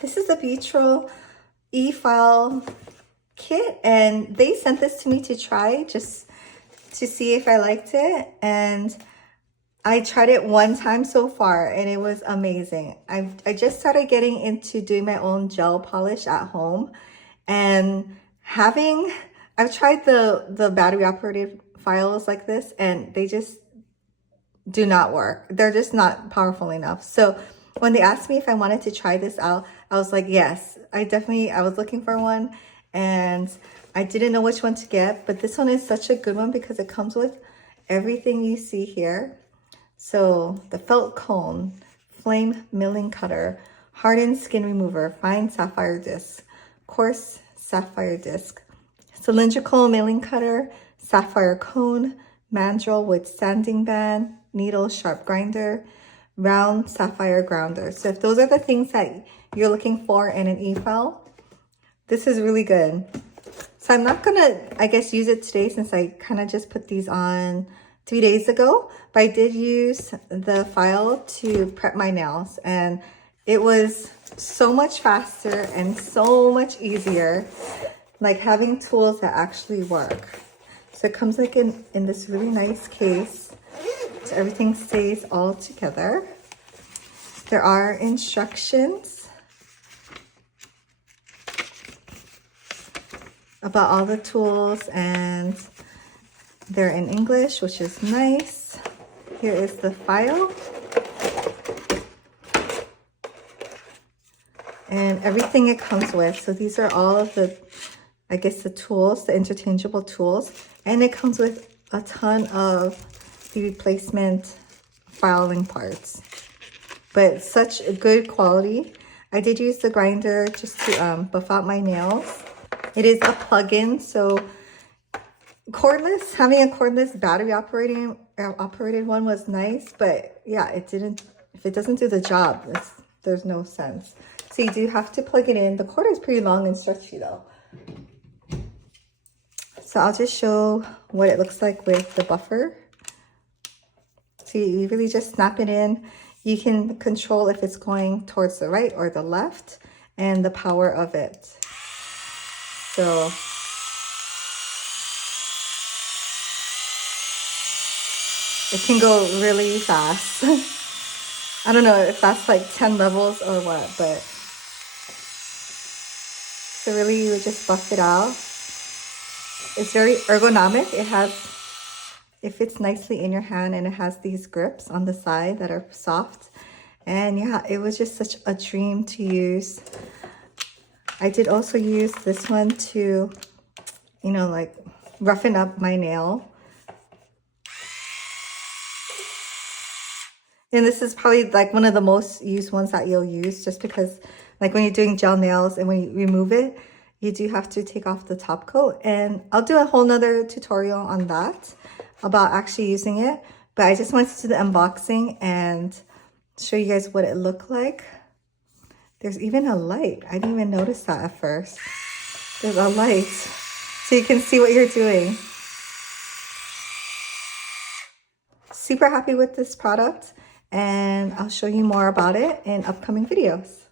This is a Beautural e-file kit, and they sent this to me to try just to see if I liked it. And I tried it one time so far and it was amazing. I just started getting into doing my own gel polish at home, and I've tried the battery operated files like this and they just do not work. They're just not powerful enough. So when they asked me if I wanted to try this out, I was like, yes, I was looking for one and I didn't know which one to get, but this one is such a good one because it comes with everything you see here. So the felt cone, flame milling cutter, hardened skin remover, fine sapphire disc, coarse sapphire disc, cylindrical milling cutter, sapphire cone, mandrel with sanding band, needle sharp grinder, round sapphire grounder. So if those are the things that you're looking for in an e-file, this is really good. So I'm not gonna, I guess, use it today since I kind of just put these on 3 days ago, but I did use the file to prep my nails and it was so much faster and so much easier, like having tools that actually work. So it comes like in this really nice case, so everything stays all together. There are instructions about all the tools and they're in English, which is nice. Here is the file. And everything it comes with. So these are all of the, I guess, the tools, the interchangeable tools. And it comes with a ton of the replacement filing parts. But such a good quality. I did use the grinder just to buff out my nails. It is a plug-in, so cordless, having a cordless battery operated one was nice, but yeah, if it doesn't do the job, there's no sense. So you do have to plug it in. The cord is pretty long and stretchy though. So I'll just show what it looks like with the buffer. So you really just snap it in. You can control if it's going towards the right or the left and the power of it. So it can go really fast. I don't know if that's like 10 levels or what, but so really you would just buff it out. It's very ergonomic. It fits nicely in your hand and it has these grips on the side that are soft. And yeah, it was just such a dream to use. I did also use this one to, you know, like roughen up my nail. And this is probably like one of the most used ones that you'll use just because like when you're doing gel nails and when you remove it, you do have to take off the top coat. And I'll do a whole nother tutorial on that about actually using it. But I just wanted to do the unboxing and show you guys what it looked like. There's even a light. I didn't even notice that at first. There's a light so you can see what you're doing. Super happy with this product and I'll show you more about it in upcoming videos.